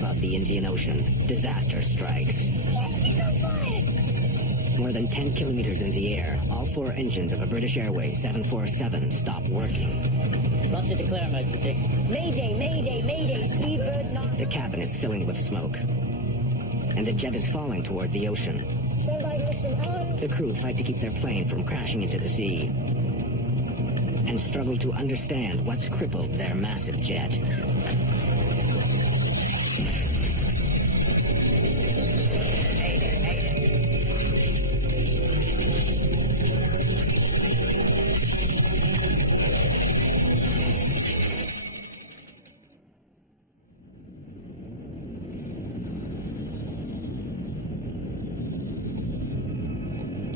above the Indian Ocean, disaster strikes. She's on fire! More than 10 kilometers in the air, all 4 engines of a British Airways 747 stop working. Roger, declare emergency. Mayday, mayday, mayday, Speedbird 9. The cabin is filling with smoke, and the jet is falling toward the ocean. Standby ignition on. The crew fight to keep their plane from crashing into the sea, and struggle to understand what's crippled their massive jet.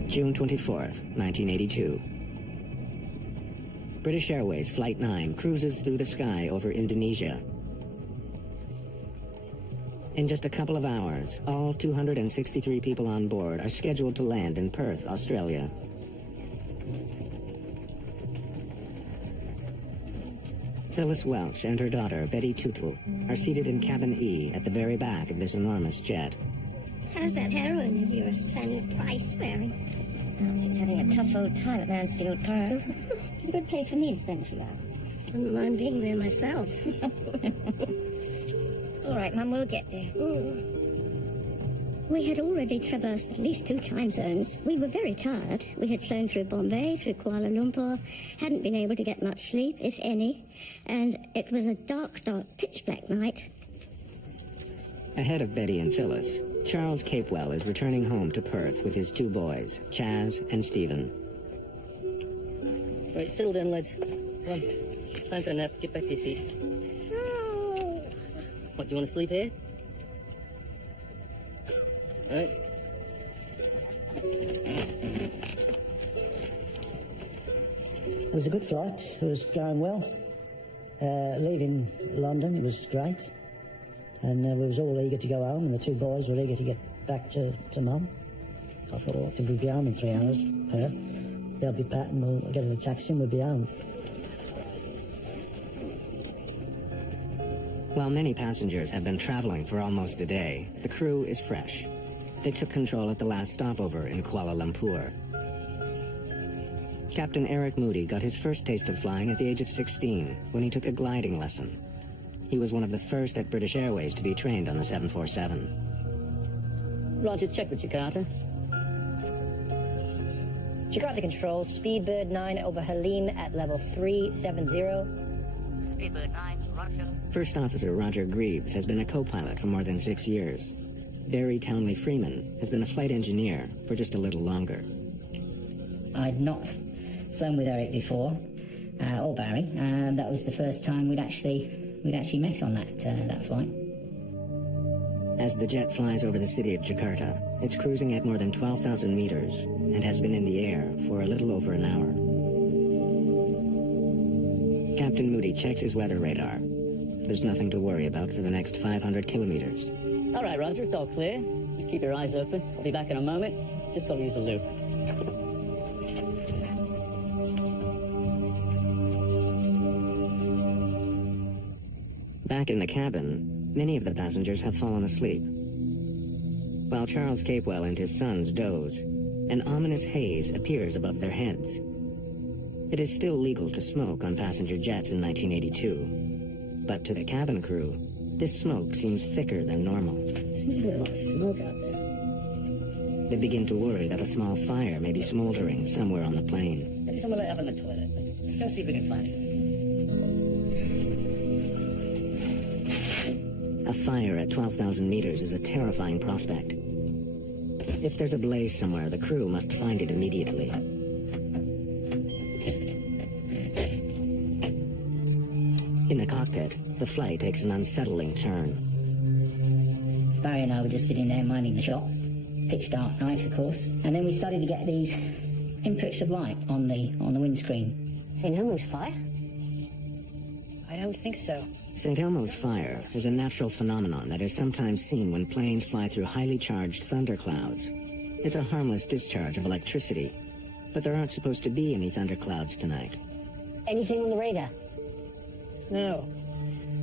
June 24th, 1982. British Airways Flight 9 cruises through the sky over Indonesia. In just a couple of hours, all 263 people on board are scheduled to land in Perth, Australia. Phyllis Welch and her daughter, Betty Tootle, are seated in cabin E at the very back of this enormous jet. How's that heroine of yours, Fanny Price, faring? Well, she's having a tough old time at Mansfield Park. It's a good place for me to spend a few hours. Wouldn't mind being there myself. It's all right, Mum, we'll get there. We had already traversed at least 2 time zones. We were very tired. We had flown through Bombay, through Kuala Lumpur, hadn't been able to get much sleep, if any, and it was a dark, pitch-black night. Ahead of Betty and Phyllis, Charles Capewell is returning home to Perth with his 2 boys, Chaz and Stephen. Right, settle down, lads. Come on. Time for a nap. Get back to your seat. Oh. What, do you want to sleep here? All right. It was a good flight. It was going well. Leaving London, it was great. And we was all eager to go home, and the 2 boys were eager to get back to Mum. I thought, oh, we'll be home in 3 hours, Perth. They'll be patting, we'll get in a taxi and we'll be home. While many passengers have been traveling for almost a day, the crew is fresh. They took control at the last stopover in Kuala Lumpur. Captain Eric Moody got his first taste of flying at the age of 16 when he took a gliding lesson. He was one of the first at British Airways to be trained on the 747. Roger, check with Jakarta. Jakarta Control, Speedbird 9 over Halim at level 370. Speedbird 9, Roger. First Officer Roger Greaves has been a co-pilot for more than 6 years. Barry Townley Freeman has been a flight engineer for just a little longer. I'd not flown with Eric before, or Barry, and that was the first time we'd actually met on that flight. As the jet flies over the city of Jakarta, it's cruising at more than 12,000 meters and has been in the air for a little over an hour. Captain Moody checks his weather radar. There's nothing to worry about for the next 500 kilometers. All right, Roger, it's all clear. Just keep your eyes open. I'll be back in a moment. Just got to use the loo. Back in the cabin, many of the passengers have fallen asleep. While Charles Capewell and his sons doze, an ominous haze appears above their heads. It is still legal to smoke on passenger jets in 1982, but to the cabin crew, this smoke seems thicker than normal. Seems to be a lot of smoke out there. They begin to worry that a small fire may be smoldering somewhere on the plane. Maybe someone lit up in the toilet. Let's go see if we can find it. A fire at 12,000 meters is a terrifying prospect. If there's a blaze somewhere, the crew must find it immediately. In the cockpit, the flight takes an unsettling turn. Barry and I were just sitting there minding the shop. Pitch dark night, of course. And then we started to get these pinpricks of light on the windscreen. St. Elmo's fire? I don't think so. St. Elmo's fire is a natural phenomenon that is sometimes seen when planes fly through highly charged thunderclouds. It's a harmless discharge of electricity, but there aren't supposed to be any thunderclouds tonight. Anything on the radar? No,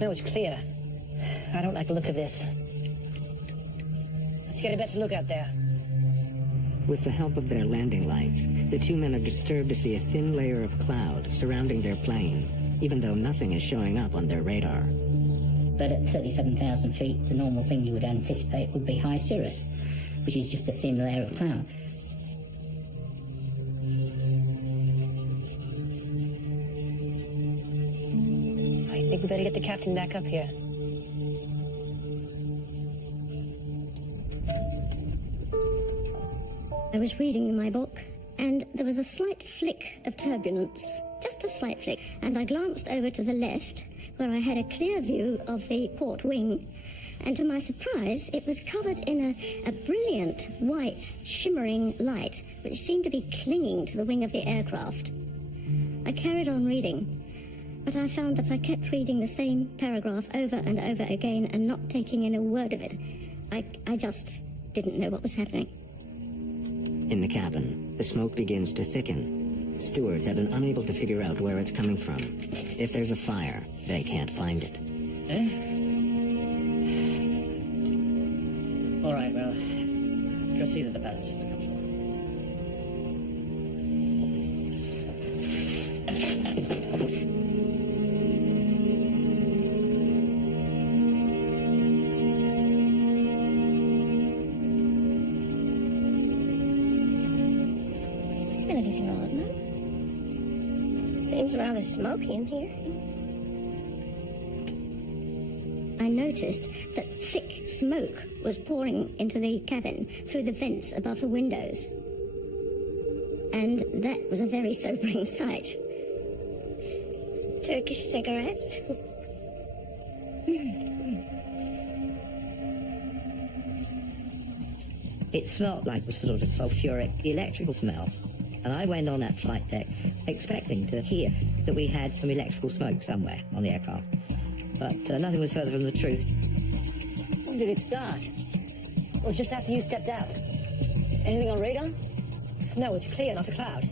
it's clear. I don't like the look of this. Let's get a better look out there. With the help of their landing lights, the two men are disturbed to see a thin layer of cloud surrounding their plane, even though nothing is showing up on their radar. But at 37,000 feet, the normal thing you would anticipate would be high cirrus, which is just a thin layer of cloud. I think we better get the captain back up here. I was reading in my book, and there was a slight flick of turbulence, just a slight flick, and I glanced over to the left, where I had a clear view of the port wing, and to my surprise, it was covered in a brilliant, white, shimmering light, which seemed to be clinging to the wing of the aircraft. I carried on reading, but I found that I kept reading the same paragraph over and over again and not taking in a word of it. I just didn't know what was happening. In the cabin, the smoke begins to thicken. Stewards have been unable to figure out where it's coming from. If there's a fire, they can't find it. All right, well, go see that the passengers are comfortable. Smell anything odd, no? Seems rather smoky in here. I noticed that thick smoke was pouring into the cabin through the vents above the windows. And that was a very sobering sight. Turkish cigarettes? It smelled like the sort of sulphuric electrical smell. And I went on that flight deck expecting to hear that we had some electrical smoke somewhere on the aircraft. But nothing was further from the truth. When did it start? Or just after you stepped out? Anything on radar? No, it's clear, not a cloud.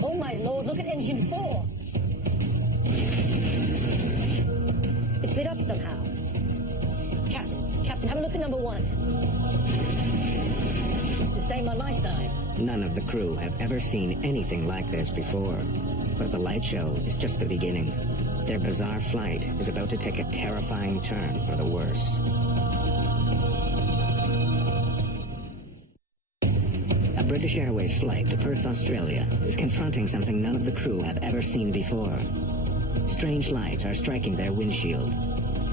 Oh my lord, look at engine 4! It's lit up somehow. Captain, have a look at number 1. It's the same on my side. None of the crew have ever seen anything like this before. But the light show is just the beginning. Their bizarre flight is about to take a terrifying turn for the worse. A British Airways flight to Perth, Australia is confronting something none of the crew have ever seen before. Strange lights are striking their windshield.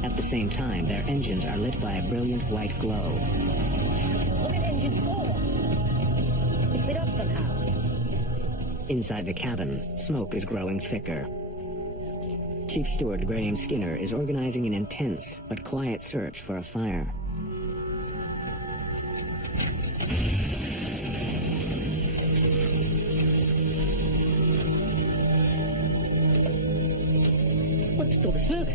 At the same time, their engines are lit by a brilliant white glow. Look at engine 4! It's lit up somehow. Inside the cabin, smoke is growing thicker. Chief Steward Graham Skinner is organizing an intense but quiet search for a fire. What's all the smoke?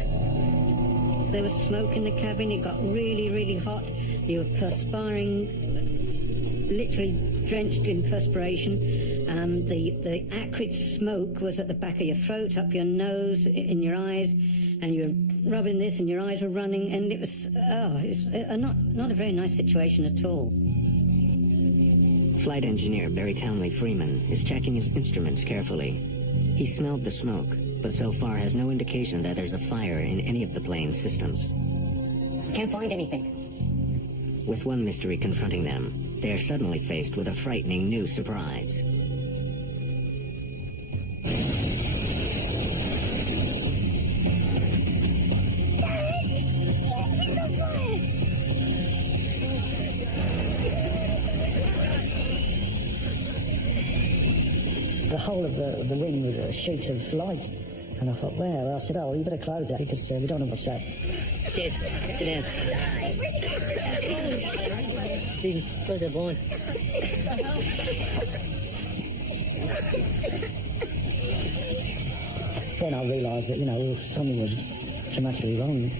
There was smoke in the cabin. It got really, really hot. You were perspiring, literally drenched in perspiration. The acrid smoke was at the back of your throat, up your nose, in your eyes, and you were rubbing this and your eyes were running, and it was not a very nice situation at all. Flight engineer Barry Townley Freeman is checking his instruments carefully. He smelled the smoke, but so far has no indication that there's a fire in any of the plane's systems. Can't find anything. With one mystery confronting them, they are suddenly faced with a frightening new surprise. The whole of the wing was a sheet of light. And I thought, well, I said, oh, you better close that because we don't know what's that. Cheers. Sit down. Stephen, close that blind. Then I realised that, something was dramatically wrong.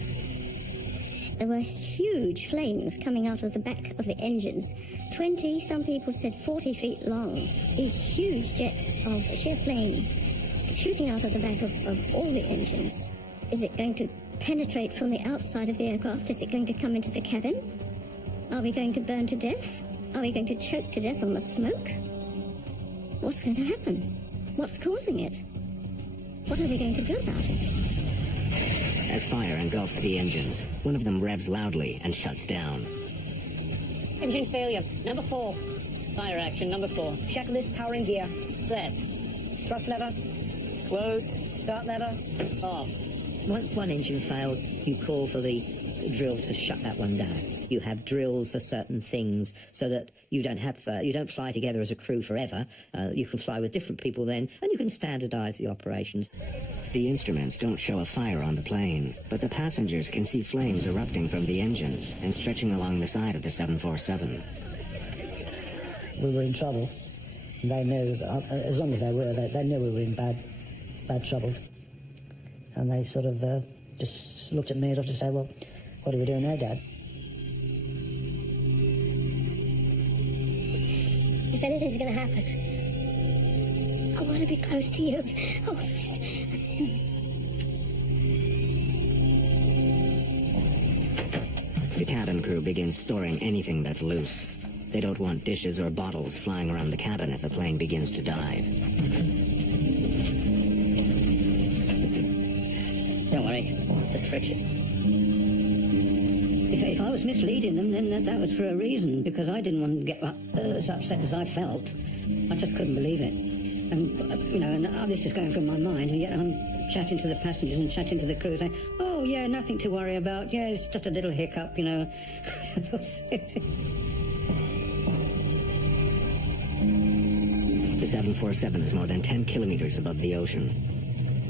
There were huge flames coming out of the back of the engines. 20, some people said 40 feet long. These huge jets of sheer flame shooting out of the back of all the engines. Is it going to penetrate from the outside of the aircraft? Is it going to come into the cabin? Are we going to burn to death? Are we going to choke to death on the smoke? What's going to happen? What's causing it? What are we going to do about it? As fire engulfs the engines, one of them revs loudly and shuts down. Engine failure. Number 4. Fire action, number 4. Checklist powering gear. Set. Thrust lever. Closed. Start lever. Off. Once one engine fails, you call for the drill to shut that one down. You have drills for certain things so that you don't fly together as a crew forever. You can fly with different people then, and you can standardize the operations. The instruments don't show a fire on the plane, but the passengers can see flames erupting from the engines and stretching along the side of the 747. We were in trouble. They knew, that, as long as they were, they knew we were in bad trouble. And they sort of just looked at me as if to say, well, what are we doing now, Dad? If anything's going to happen, I want to be close to you. Oh, please. The cabin crew begins storing anything that's loose. They don't want dishes or bottles flying around the cabin if the plane begins to dive. Don't worry, just friction. If I was misleading them, then that was for a reason, because I didn't want to get as upset as I felt. I just couldn't believe it. And, and this is going from my mind, and yet I'm chatting to the passengers and chatting to the crew, saying, oh, yeah, nothing to worry about. Yeah, it's just a little hiccup, The 747 is more than 10 kilometers above the ocean.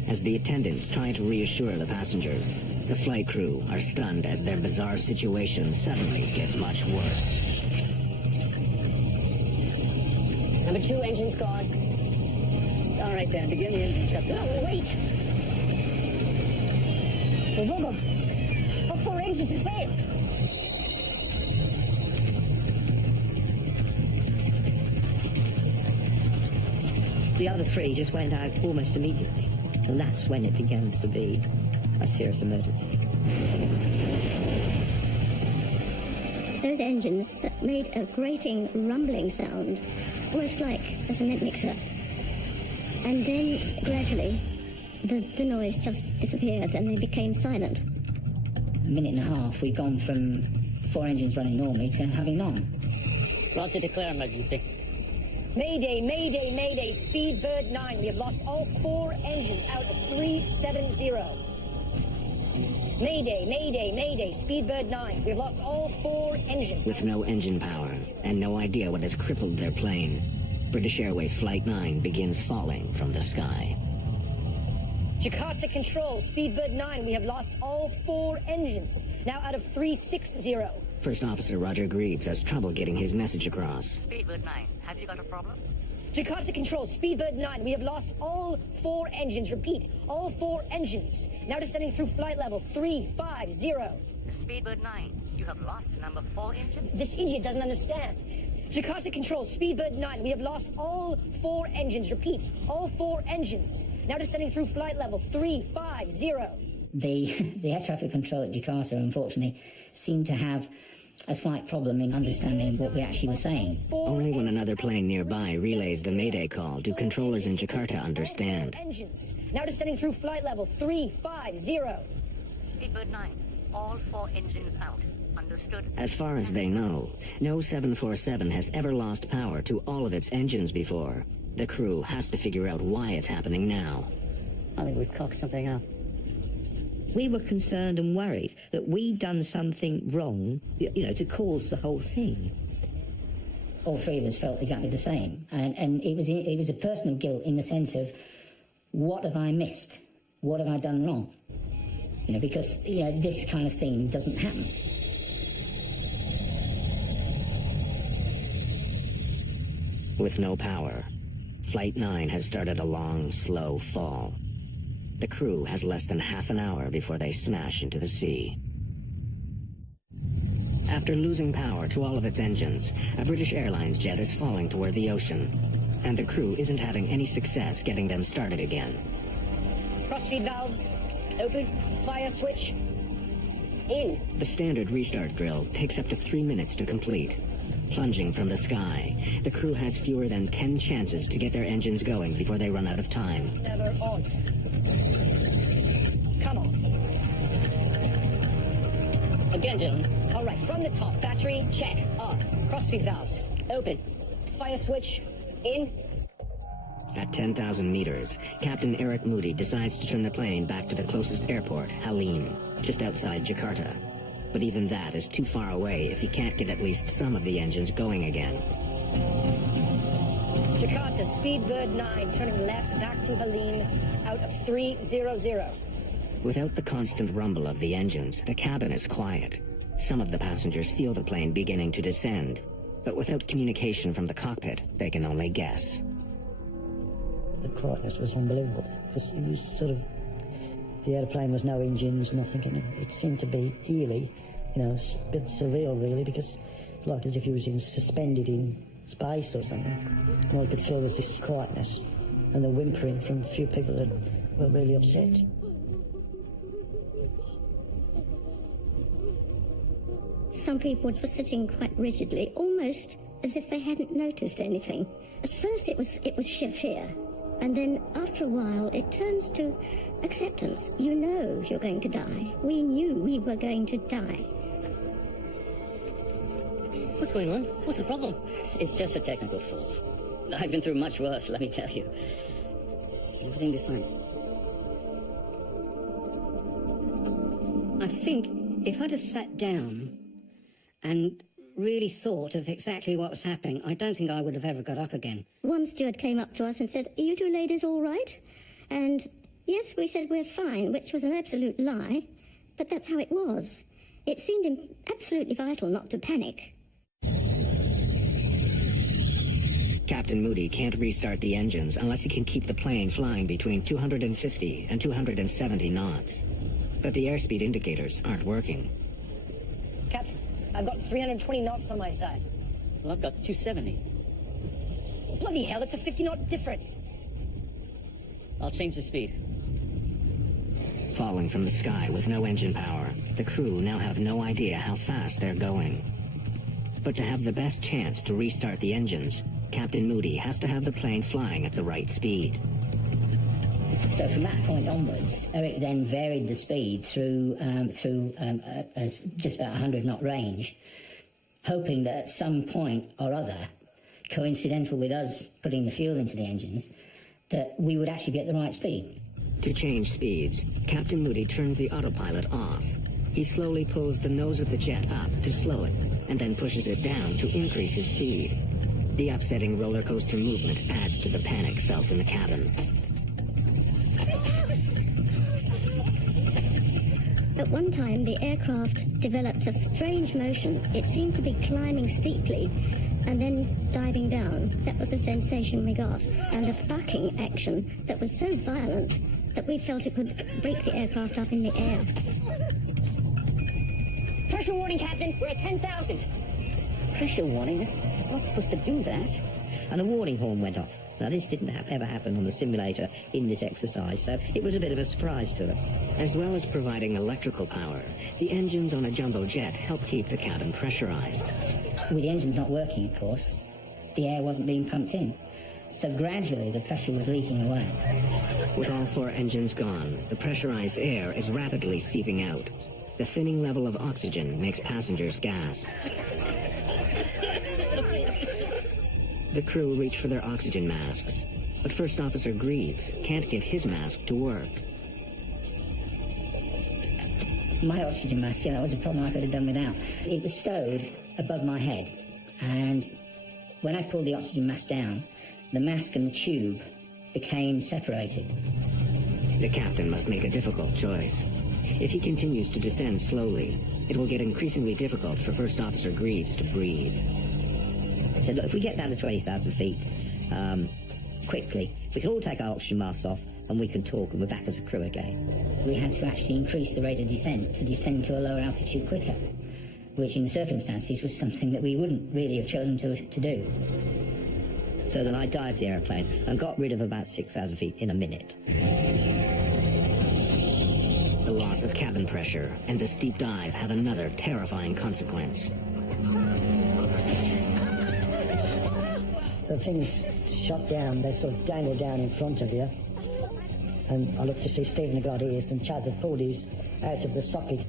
As the attendants try to reassure the passengers, the flight crew are stunned as their bizarre situation suddenly gets much worse. Number 2, engines gone. All right, then. Begin the engine shutdown. No, wait! We've all got... All 4 engines have failed. The other 3 just went out almost immediately. And that's when it begins to be a serious emergency. Those engines made a grating, rumbling sound, almost like a cement mixer. And then, gradually, the noise just disappeared and they became silent. A minute and a half, we've gone from 4 engines running normally to having none. Roger, declare emergency. Mayday, Mayday, Mayday, Speedbird 9. We have lost all 4 engines out of 370. Mayday, Mayday, Mayday, Speedbird 9. We have lost all 4 engines. With no engine power and no idea what has crippled their plane, British Airways Flight 9 begins falling from the sky. Jakarta Control, Speedbird 9. We have lost all 4 engines, now out of 360. First Officer Roger Greaves has trouble getting his message across. Speedbird 9, have you got a problem? Jakarta Control, Speedbird 9. We have lost all 4 engines. Repeat, all 4 engines. Now descending through flight level 350. Speedbird 9, you have lost number 4 engine? This idiot doesn't understand. Jakarta Control, Speedbird 9. We have lost all 4 engines. Repeat, all 4 engines. Now descending through flight level 350. The air traffic control at Jakarta, unfortunately, seemed to have a slight problem in understanding what we actually were saying. Only when another plane nearby relays the Mayday call do controllers in Jakarta understand. Engines. Now descending through flight level 350. Speedbird 9, all 4 engines out. Understood? As far as they know, no 747 has ever lost power to all of its engines before. The crew has to figure out why it's happening now. I think we've cocked something up. We were concerned and worried that we'd done something wrong, to cause the whole thing. All 3 of us felt exactly the same. And it was a personal guilt in the sense of, what have I missed? What have I done wrong? Because, this kind of thing doesn't happen. With no power, Flight 9 has started a long, slow fall. The crew has less than half an hour before they smash into the sea. After losing power to all of its engines, a British Airlines jet is falling toward the ocean, and the crew isn't having any success getting them started again. Cross-feed valves, Open. Fire switch. In. The standard restart drill takes up to 3 minutes to complete. Plunging from the sky, the crew has fewer than 10 chances to get their engines going before they run out of time. Never on. Come on. Again, gentlemen. All right, from the top. Battery, check. On. Cross-feed valves. Open. Fire switch. In. At 10,000 meters, Captain Eric Moody decides to turn the plane back to the closest airport, Halim, just outside Jakarta. But even that is too far away if he can't get at least some of the engines going again. Jakarta, Speedbird 9, turning left back to Halim, out of 300. Without the constant rumble of the engines, the cabin is quiet. Some of the passengers feel the plane beginning to descend, but without communication from the cockpit, they can only guess. The quietness was unbelievable, because it was sort of, the airplane was no engines, nothing, and it seemed to be eerie, you know, a bit surreal really, because like as if you was suspended in space or something. And all I could feel was this quietness and the whimpering from a few people that were really upset. Some people were sitting quite rigidly, almost as if they hadn't noticed anything. At first it was sheer fear, and then after a while it turns to acceptance. You know you're going to die. We knew we were going to die. What's going on? What's the problem? It's just a technical fault. I've been through much worse, let me tell you. Everything will be fine. I think if I'd have sat down and really thought of exactly what was happening, I don't think I would have ever got up again. One steward came up to us and said, "Are you two ladies all right?" And yes, we said we're fine, which was an absolute lie, but that's how it was. It seemed absolutely vital not to panic. Captain Moody can't restart the engines unless he can keep the plane flying between 250 and 270 knots. But the airspeed indicators aren't working. Captain, I've got 320 knots on my side. Well, I've got 270. Bloody hell, it's a 50-knot difference. I'll change the speed. Falling from the sky with no engine power, the crew now have no idea how fast they're going. But to have the best chance to restart the engines, Captain Moody has to have the plane flying at the right speed. So from that point onwards, Eric then varied the speed through just about 100-knot range, hoping that at some point or other, coincidental with us putting the fuel into the engines, that we would actually be at the right speed. To change speeds, Captain Moody turns the autopilot off. He slowly pulls the nose of the jet up to slow it, and then pushes it down to increase his speed. The upsetting roller coaster movement adds to the panic felt in the cabin. At one time, the aircraft developed a strange motion. It seemed to be climbing steeply and then diving down. That was the sensation we got. And a bucking action that was so violent that we felt it could break the aircraft up in the air. Pressure warning, Captain. We're at 10,000. Pressure warning? It's not supposed to do that. And a warning horn went off. Now, this didn't ever happen on the simulator in this exercise, so it was a bit of a surprise to us. As well as providing electrical power, the engines on a jumbo jet help keep the cabin pressurized. With the engines not working, of course, the air wasn't being pumped in. So gradually the pressure was leaking away. With all 4 engines gone, the pressurized air is rapidly seeping out. The thinning level of oxygen makes passengers gasp. The crew reach for their oxygen masks, but First Officer Greaves can't get his mask to work. My oxygen mask, that was a problem I could have done without. It was stowed above my head, and when I pulled the oxygen mask down, the mask and the tube became separated. The captain must make a difficult choice. If he continues to descend slowly, it will get increasingly difficult for First Officer Greaves to breathe. I said, look, if we get down to 20,000 feet quickly, we can all take our oxygen masks off and we can talk and we're back as a crew again. We had to actually increase the rate of descent to descend to a lower altitude quicker, which in the circumstances was something that we wouldn't really have chosen to do. So then I dived the aeroplane and got rid of about 6,000 feet in a minute. The loss of cabin pressure and the steep dive have another terrifying consequence. The things shot down, they sort of dangled down in front of you. And I looked to see Stephen had got his, and Chaz had pulled his out of the socket.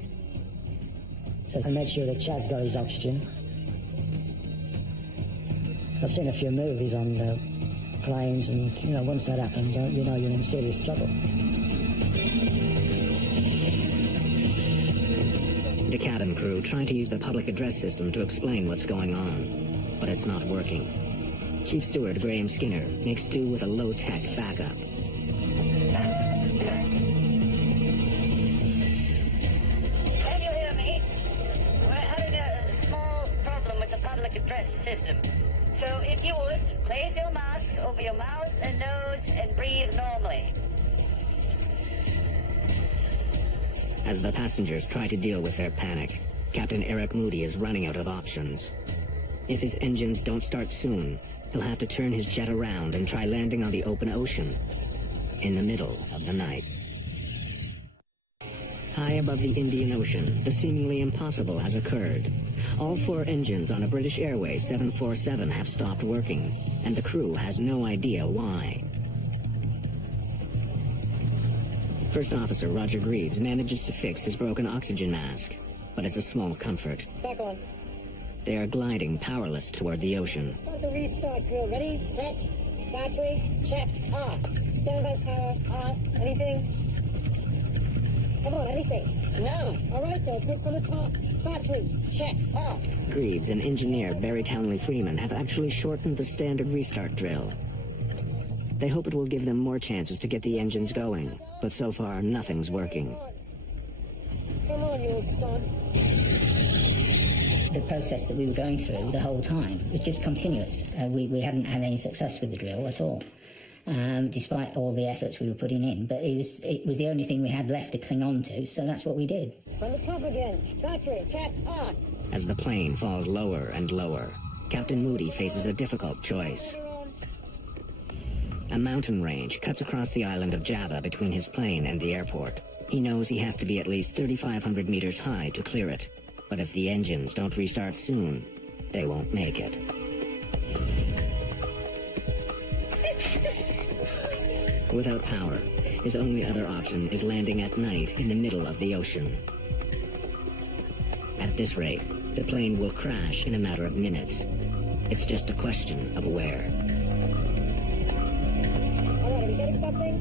So I made sure that Chaz got his oxygen. I've seen a few movies on planes, and, you know, once that happens, you know you're in serious trouble. The cabin crew try to use the public address system to explain what's going on, but it's not working. Chief Steward Graham Skinner makes do with a low-tech backup. Can you hear me? We're having a small problem with the public address system. So if you would, place your mask over your mouth and nose and breathe normally. As the passengers try to deal with their panic, Captain Eric Moody is running out of options. If his engines don't start soon, he'll have to turn his jet around and try landing on the open ocean in the middle of the night. High above the Indian Ocean, the seemingly impossible has occurred. All 4 engines on a British Airways 747 have stopped working, and the crew has no idea why. First Officer Roger Greaves manages to fix his broken oxygen mask, but it's a small comfort. Back on. They are gliding powerless toward the ocean. Start the restart drill. Ready? Set. Battery. Check. Off. Standby power. On. Anything? Come on, anything? No. All right, then. Take from the top. Battery. Check. Off. Greaves and engineer Barry Townley Freeman have actually shortened the standard restart drill. They hope it will give them more chances to get the engines going, but so far nothing's working. Come on, you old son. The process that we were going through the whole time was just continuous. We hadn't had any success with the drill at all, despite all the efforts we were putting in. But it was the only thing we had left to cling on to, so that's what we did. From the top again. Battery. Check. On. As the plane falls lower and lower, Captain Moody faces a difficult choice. A mountain range cuts across the island of Java between his plane and the airport. He knows he has to be at least 3,500 meters high to clear it. But if the engines don't restart soon, they won't make it. Without power, his only other option is landing at night in the middle of the ocean. At this rate, the plane will crash in a matter of minutes. It's just a question of where. All right, are we getting something?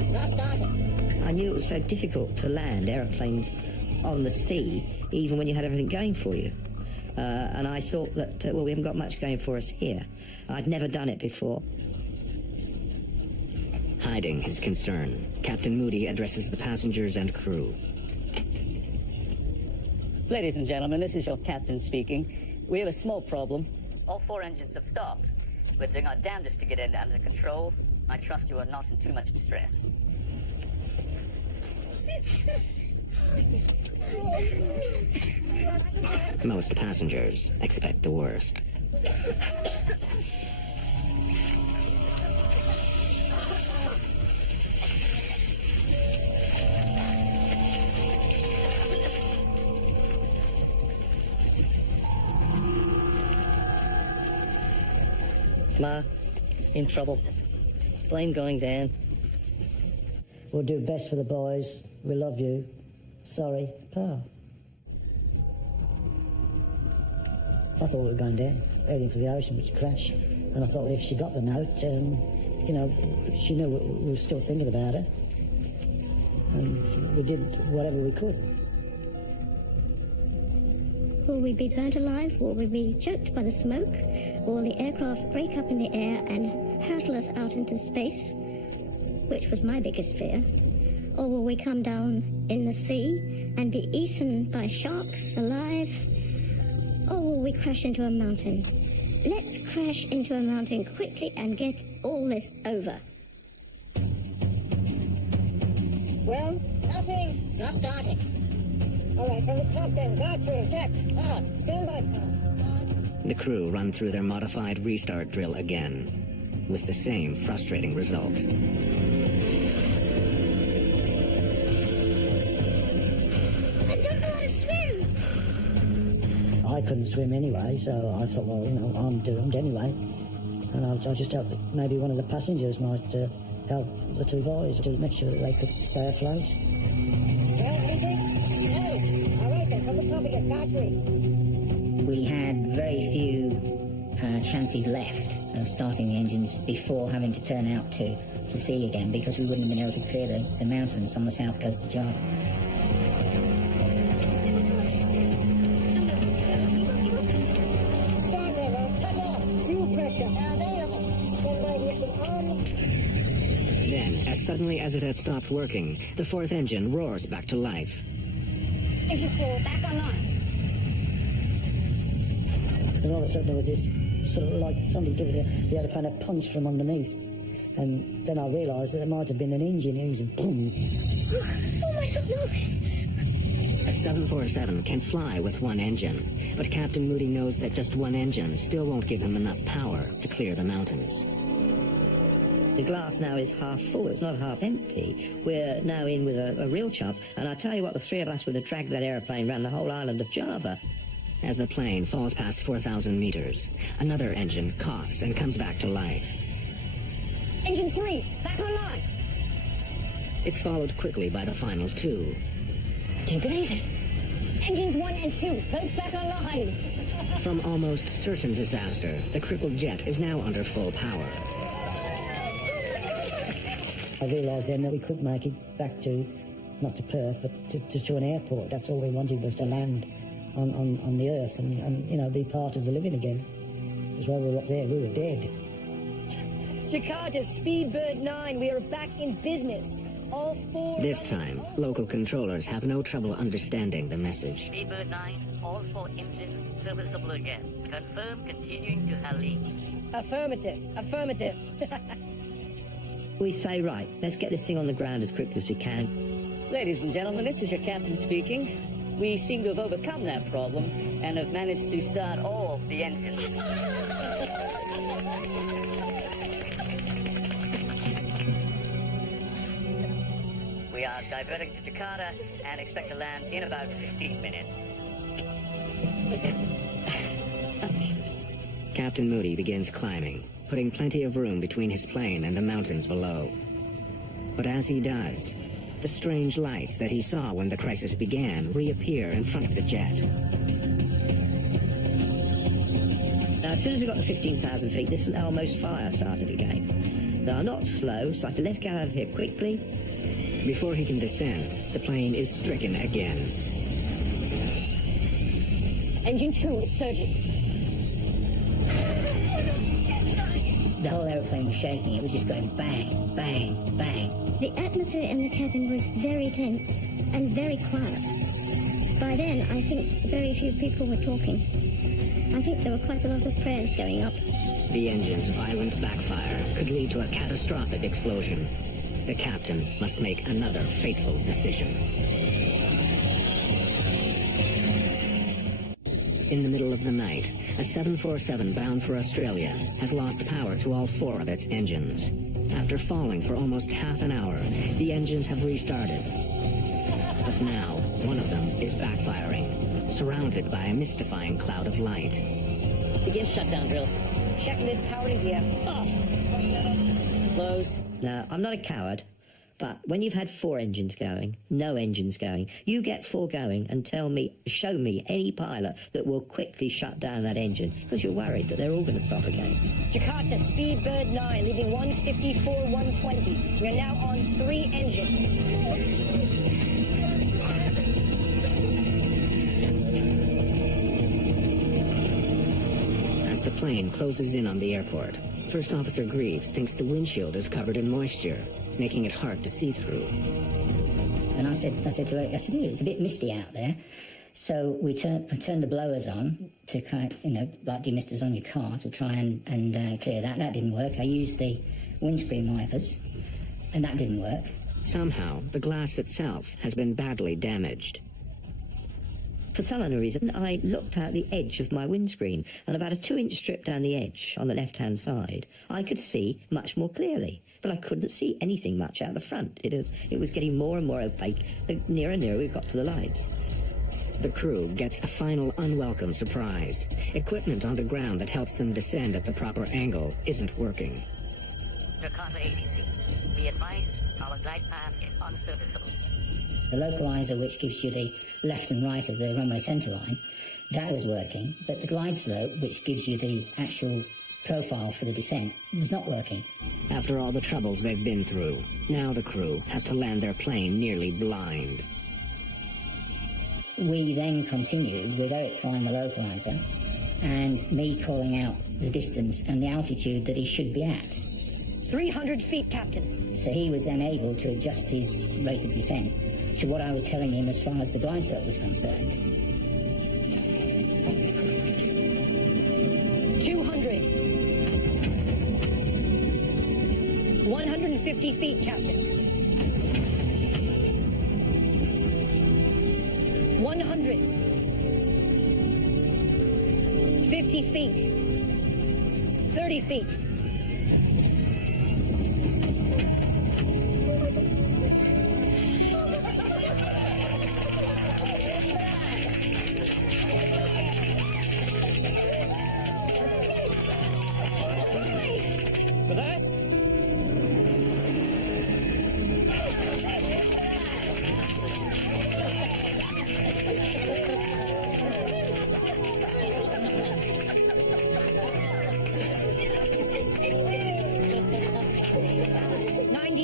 It's not starting. I knew it was so difficult to land aeroplanes on the sea, even when you had everything going for you. And I thought that, well, we haven't got much going for us here. I'd never done it before. Hiding his concern, Captain Moody addresses the passengers and crew. Ladies and gentlemen, this is your captain speaking. We have a small problem. All 4 engines have stopped. We're doing our damnedest to get it under control. I trust you are not in too much distress. Most passengers expect the worst. Ma, in trouble. Plane going down. We'll do best for the boys. We love you. Sorry, Pa. I thought we were going down, heading for the ocean, which crash. And I thought if she got the note, you know, she knew we were still thinking about her. And we did whatever we could. Will we be burnt alive? Will we be choked by the smoke? Will the aircraft break up in the air and hurtle us out into space, which was my biggest fear? Or will we come down in the sea and be eaten by sharks alive? Or will we crash into a mountain? Let's crash into a mountain quickly and get all this over. Well, Nothing. It's not starting. all right, from the top then. Battery. Check. On. Standby power. The crew run through their modified restart drill again, with the same frustrating result. I couldn't swim anyway, so I thought, well, you know, I'm doomed anyway. And I just hoped that maybe one of the passengers might help the two boys to make sure that they could stay afloat. Well, anything? No. All right, then, from the top again, battery. We had very few chances left of starting the engines before having to turn out to sea again, because we wouldn't have been able to clear the mountains on the south coast of Java. Start there, Ron. Cut off. Fuel pressure. Available. Standby ignition on. Then, as suddenly as it had stopped working, the fourth engine roars back to life. Engine 4, back online. And all of a sudden there was this sort of like somebody giving the other kind of punch from underneath. And then I realised that there might have been an engine. It was a boom. Oh my God, look! A 747 can fly with one engine, but Captain Moody knows that just one engine still won't give him enough power to clear the mountains. The glass now is half full, it's not half empty. We're now in with a real chance, and I tell you what, the three of us would have dragged that aeroplane around the whole island of Java. As the plane falls past 4,000 meters, another engine coughs and comes back to life. Engine 3, back online. It's followed quickly by the final two. Do you believe it? Engines 1 and 2, both back online. From almost certain disaster, the crippled jet is now under full power. I realised then that we could make it back to, not to Perth, but to an airport. That's all we wanted, was to land on the earth and, you know, be part of the living again. Because while we were up there, we were dead. Jakarta, Speedbird 9, we are back in business. All four... This time, local controllers have no trouble understanding the message. Speedbird 9, all 4 engines serviceable again. Confirm continuing to Halley. Affirmative, affirmative. We say, right, let's get this thing on the ground as quickly as we can. Ladies and gentlemen, this is your captain speaking. We seem to have overcome that problem and have managed to start all the engines. We are diverting to Jakarta and expect to land in about 15 minutes. Captain Moody begins climbing, putting plenty of room between his plane and the mountains below. But as he does, the strange lights that he saw when the crisis began reappear in front of the jet. Now, as soon as we got to 15,000 feet, this St. Elmo's fire started again. Now, I'm not slow, so I have to let's get out of here quickly. Before he can descend, the plane is stricken again. Engine 2 is surging. The whole aeroplane was shaking. It was just going bang, bang, bang. The atmosphere in the cabin was very tense and very quiet. By then, I think very few people were talking. I think there were quite a lot of prayers going up. The engine's violent backfire could lead to a catastrophic explosion. The captain must make another fateful decision. In the middle of the night, a 747 bound for Australia has lost power to all 4 of its engines. After falling for almost half an hour, the engines have restarted. But now, one of them is backfiring, surrounded by a mystifying cloud of light. Begin shutdown drill. Checklist powering gear. Off. Closed. Now, I'm not a coward, but when you've had 4 engines going, no engines going, you get 4 going and show me any pilot that will quickly shut down that engine, because you're worried that they're all going to stop again. Jakarta, Speedbird 9, leaving 154, 120. We are now on 3 engines. As the plane closes in on the airport, First Officer Greaves thinks the windshield is covered in moisture, making it hard to see through. And I said to Eric, it's a bit misty out there. So we turned the blowers on to kind of, like demisters on your car to try and clear that. That didn't work. I used the windscreen wipers, and that didn't work. Somehow, the glass itself has been badly damaged. For some unknown reason, I looked out the edge of my windscreen, and about a 2-inch strip down the edge on the left-hand side, I could see much more clearly, but I couldn't see anything much out the front. It was getting more and more opaque the nearer and nearer we got to the lights. The crew gets a final unwelcome surprise. Equipment on the ground that helps them descend at the proper angle isn't working. Jakarta ADC. Be advised, our glide path is unserviceable. The localizer, which gives you the left and right of the runway centre line, that was working, but the glide slope, which gives you the actual profile for the descent, was not working. After all the troubles they've been through, now the crew has to land their plane nearly blind. We then continued with Eric flying the localizer and me calling out the distance and the altitude that he should be at. 300 feet, Captain. So he was then able to adjust his rate of descent to what I was telling him as far as the glide slope was concerned. 200. 150 feet, Captain. 100. 50 feet. 30 feet. Reverse.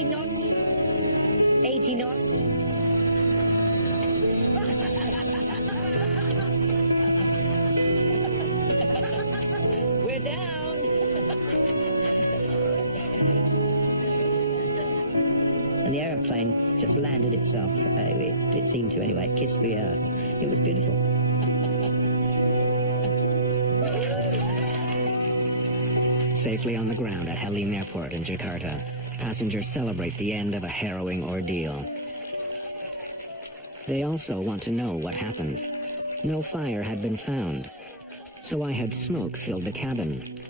Knots, 80 knots. We're down. And the aeroplane just landed itself. It seemed to anyway. It kissed the earth. It was beautiful. Safely on the ground at Halim Airport in Jakarta, passengers celebrate the end of a harrowing ordeal. They also want to know what happened. No fire had been found, so why had smoke filled the cabin?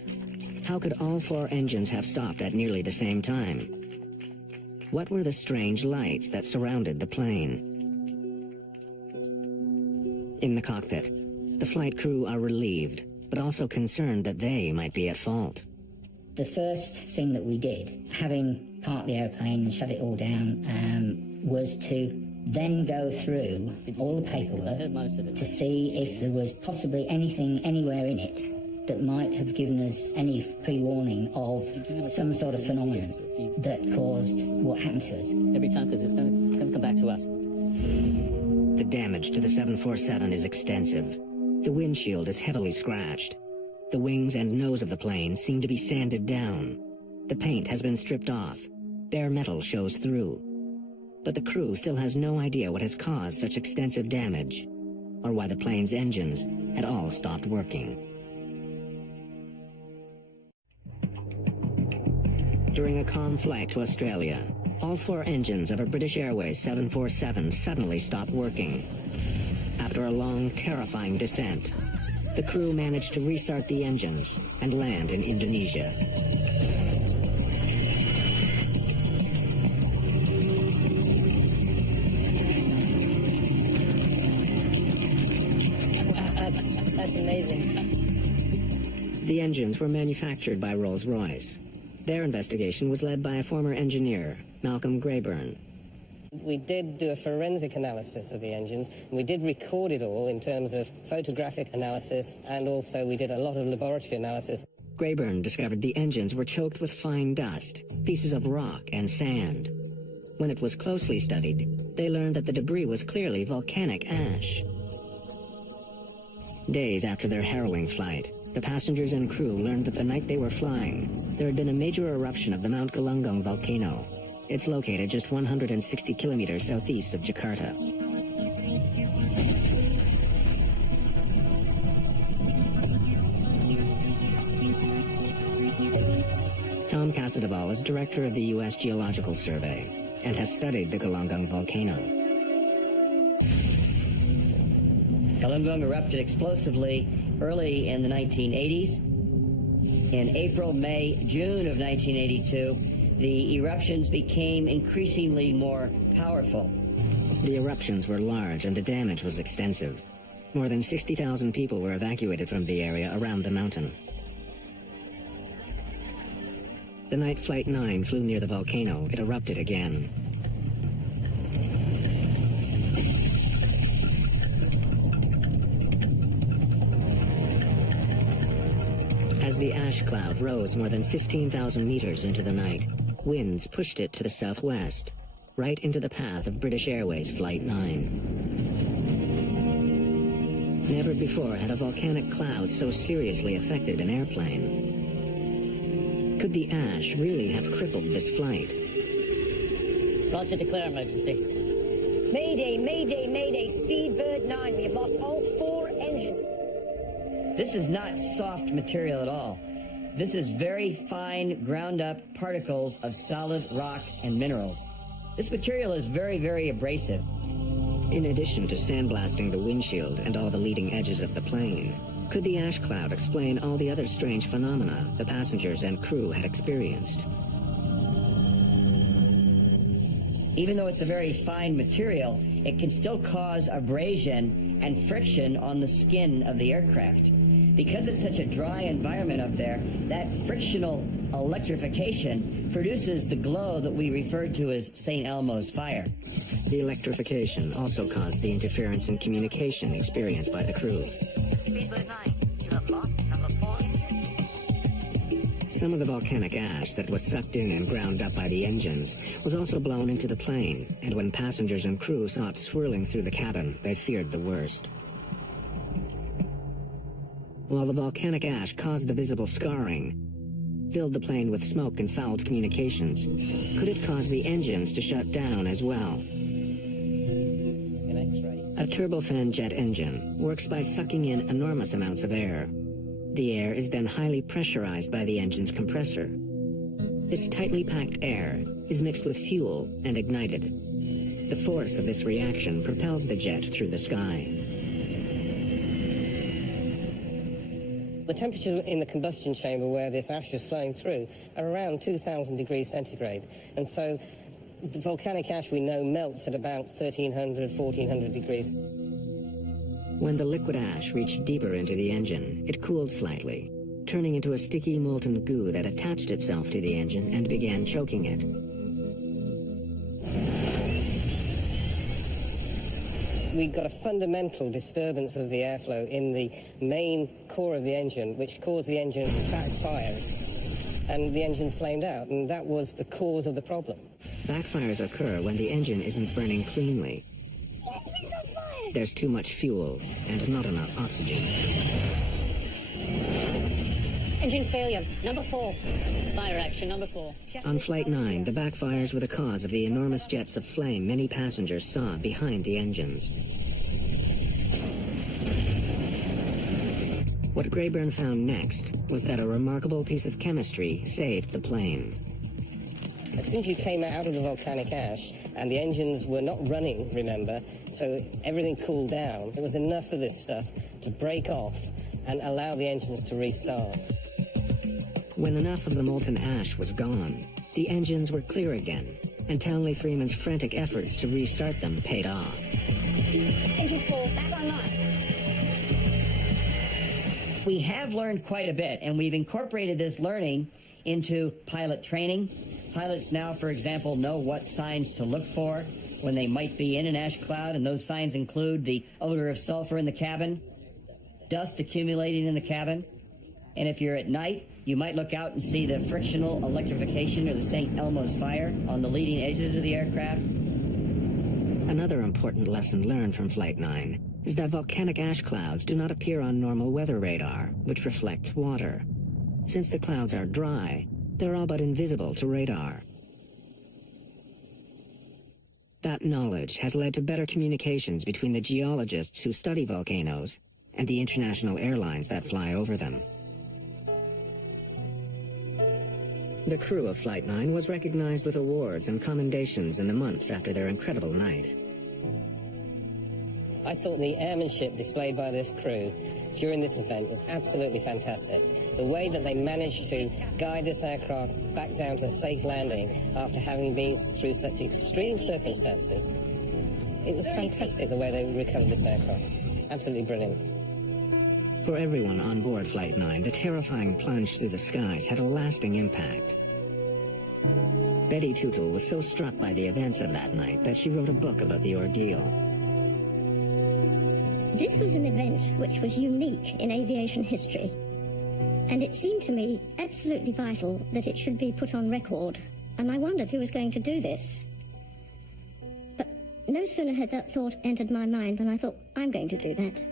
How could all four engines have stopped at nearly the same time? What were the strange lights that surrounded the plane? In the cockpit, the flight crew are relieved, but also concerned that they might be at fault. The first thing that we did, having parked the airplane and shut it all down, was to then go through all the paperwork to see if there was possibly anything anywhere in it that might have given us any pre-warning of some sort of phenomenon that caused what happened to us. Every time, because it's going to come back to us. The damage to the 747 is extensive. The windshield is heavily scratched. The wings and nose of the plane seem to be sanded down. The paint has been stripped off. Bare metal shows through. But the crew still has no idea what has caused such extensive damage, or why the plane's engines had all stopped working. During a calm flight to Australia, all four engines of a British Airways 747 suddenly stopped working. After a long, terrifying descent, the crew managed to restart the engines and land in Indonesia. That's amazing. The engines were manufactured by Rolls-Royce. Their investigation was led by a former engineer, Malcolm Grayburn. We did do a forensic analysis of the engines, and we did record it all in terms of photographic analysis, and also we did a lot of laboratory analysis. Grayburn discovered the engines were choked with fine dust, pieces of rock and sand. When it was closely studied, they learned that the debris was clearly volcanic ash. Days after their harrowing flight, the passengers and crew learned that the night they were flying, there had been a major eruption of the Mount Galunggung volcano. It's located just 160 kilometers southeast of Jakarta. Tom Casadevall is director of the U.S. Geological Survey and has studied the Galunggung volcano. Galunggung erupted explosively early in the 1980s. In April, May, June of 1982, the eruptions became increasingly more powerful. The eruptions were large and the damage was extensive. More than 60,000 people were evacuated from the area around the mountain. The night Flight 9 flew near the volcano, it erupted again. As the ash cloud rose more than 15,000 meters into the night, winds pushed it to the southwest, right into the path of British Airways Flight 9. Never before had a volcanic cloud so seriously affected an airplane. Could the ash really have crippled this flight? Roger, declare emergency. Mayday, Mayday, Mayday, Speedbird 9. We have lost all 4 engines. This is not soft material at all. This is very fine, ground-up particles of solid rock and minerals. This material is very, very abrasive. In addition to sandblasting the windshield and all the leading edges of the plane, could the ash cloud explain all the other strange phenomena the passengers and crew had experienced? Even though it's a very fine material, it can still cause abrasion and friction on the skin of the aircraft. Because it's such a dry environment up there, that frictional electrification produces the glow that we refer to as St. Elmo's fire. The electrification also caused the interference in communication experienced by the crew. Speedbird 9, you have lost number 4 engine. Some of the volcanic ash that was sucked in and ground up by the engines was also blown into the plane, and when passengers and crew saw it swirling through the cabin, they feared the worst. While the volcanic ash caused the visible scarring, filled the plane with smoke and fouled communications, could it cause the engines to shut down as well? An X-ray. A turbofan jet engine works by sucking in enormous amounts of air. The air is then highly pressurized by the engine's compressor. This tightly packed air is mixed with fuel and ignited. The force of this reaction propels the jet through the sky. The temperature in the combustion chamber where this ash is flowing through are around 2,000 degrees centigrade. And so the volcanic ash we know melts at about 1,300, 1,400 degrees. When the liquid ash reached deeper into the engine, it cooled slightly, turning into a sticky molten goo that attached itself to the engine and began choking it. We got a fundamental disturbance of the airflow in the main core of the engine, which caused the engine to backfire, and the engine's flamed out, and that was the cause of the problem. Backfires occur when the engine isn't burning cleanly. The engine's on fire! There's too much fuel and not enough oxygen. Engine failure, number 4. Fire action, number 4. On Flight 9, the backfires were the cause of the enormous jets of flame many passengers saw behind the engines. What Grayburn found next was that a remarkable piece of chemistry saved the plane. As soon as you came out of the volcanic ash, and the engines were not running, remember, so everything cooled down, it was enough of this stuff to break off and allow the engines to restart. When enough of the molten ash was gone, the engines were clear again, and Townley Freeman's frantic efforts to restart them paid off. Engine 4, back online. We have learned quite a bit, and we've incorporated this learning into pilot training. Pilots now, for example, know what signs to look for when they might be in an ash cloud, and those signs include the odor of sulfur in the cabin, dust accumulating in the cabin, and if you're at night, you might look out and see the frictional electrification or the St. Elmo's fire on the leading edges of the aircraft. Another important lesson learned from Flight 9 is that volcanic ash clouds do not appear on normal weather radar, which reflects water. Since the clouds are dry, they're all but invisible to radar. That knowledge has led to better communications between the geologists who study volcanoes and the international airlines that fly over them. The crew of Flight 9 was recognized with awards and commendations in the months after their incredible night. I thought the airmanship displayed by this crew during this event was absolutely fantastic. The way that they managed to guide this aircraft back down to a safe landing after having been through such extreme circumstances It was fantastic the way they recovered this aircraft. Absolutely brilliant. For everyone on board Flight 9, the terrifying plunge through the skies had a lasting impact. Betty Tootle was so struck by the events of that night that she wrote a book about the ordeal. This was an event which was unique in aviation history, and it seemed to me absolutely vital that it should be put on record, and I wondered who was going to do this. But no sooner had that thought entered my mind than I thought, I'm going to do that.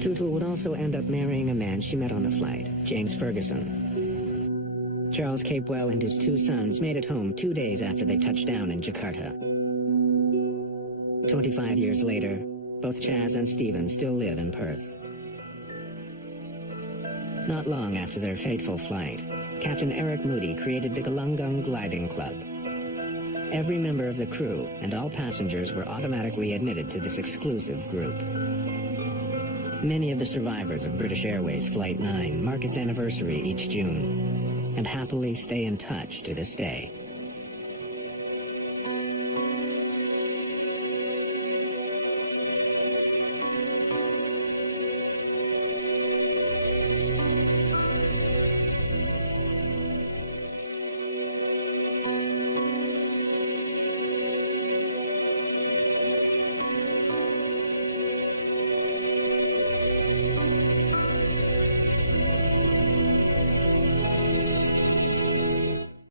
Tootle would also end up marrying a man she met on the flight, James Ferguson. Charles Capewell and his 2 sons made it home 2 days after they touched down in Jakarta. 25 years later, both Chaz and Stephen still live in Perth. Not long after their fateful flight, Captain Eric Moody created the Galungung Gliding Club. Every member of the crew and all passengers were automatically admitted to this exclusive group. Many of the survivors of British Airways Flight 9 mark its anniversary each June, and happily stay in touch to this day.